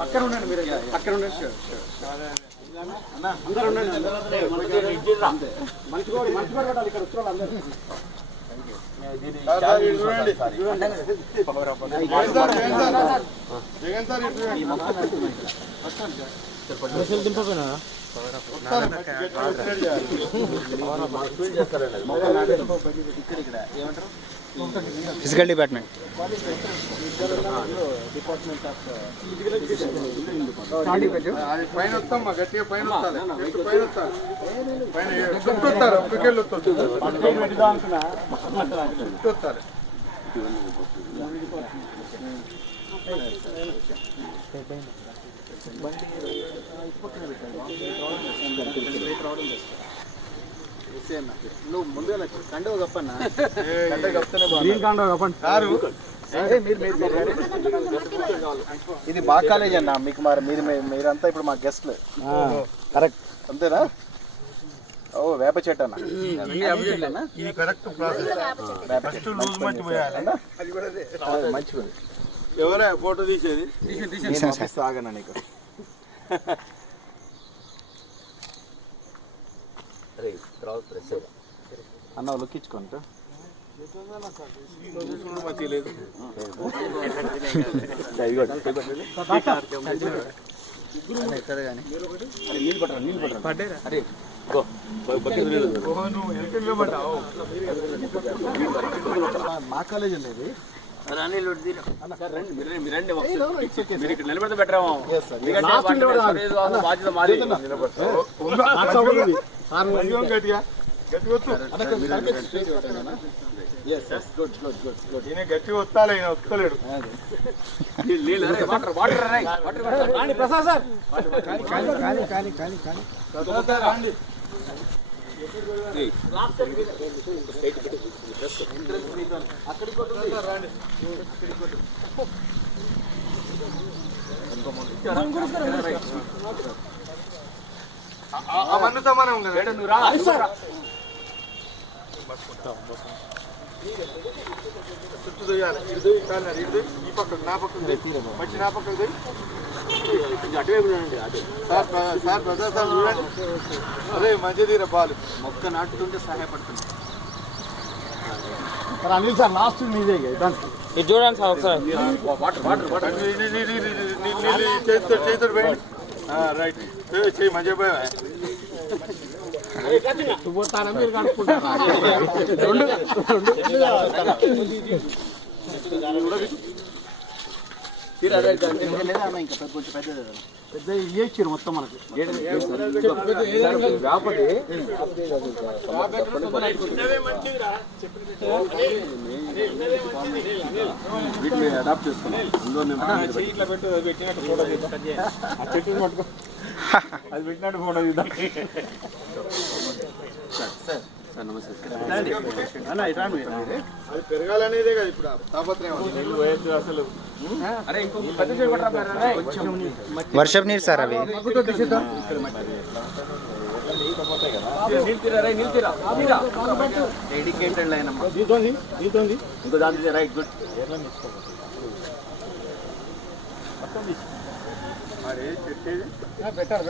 పక్కన ఉండండి మీరు, పక్కన ఉండండి. అందరూ ఉండండి, మంచి కూడా పెట్టాలి ఇక్కడ వచ్చిన వాళ్ళు అందరూ. ఫిజికల్ డిపార్ట్మెంట్ పైన వస్తామా గట్టిగా పైన పైన చుట్టొస్తారు ఒక్కకెళ్ళి చుట్టొస్తారు. నువ్వు ముందుగా కండవ కప్పన్నా, గ్రీన్ కండవ కప్పండి. ఇది మా కాలేజ్ అన్న, మీకు మరి మీరంతా ఇప్పుడు మా గెస్ట్లు. కరెక్ట్ అంతేనా? ఓ వేప చెట్టు అన్న, ఇది కరెక్ట్ మంచిగా. ఎవరే ఫోటో తీసేది? ఆగన్నా నీకు అన్న లుక్ ఇచ్చుకుంటా. మా కాలేజ్ అనేది నిలబెడితే బెటరేమో. గట్టి వస్తాలే, వస్తలేడు. మన్ను సమానం చుట్టూ దొయ్యాలి. ఇడు ఇడు ఈ పక్కకు నా పక్కకు మంచి నా పక్కకు దొయ్యి. సార్ ప్రసాద్ సార్ చూడండి. అదే మంచిది బాలు మొక్క నాటుతుంటే సహాయపడుతుంది. అనిల్ సార్ లాస్ట్ నీదే ఇది చూడండి సార్ ఒకసారి. చేతితో పోయింది. రైట్ చేయి మంచిగా పోయా. మీరు కనుక్కుంటారా? కొంచెం పెద్ద ఇచ్చారు మొత్తం మనకి. వీటిని అడాప్ట్ చేసుకున్నాం. అది పెట్టినట్టు ఫోటో తీద్దాం. అది పెరగాలనేదే కదా ఇప్పుడు తాపత్రయం. అసలు వర్షపు నీరు సార్ అవి. డెడికేటెడ్ లైన్ అమ్మా. ఇంకో దాంట్లో రైట్ గుడ్. మరి పెట్టేది పెట్టారు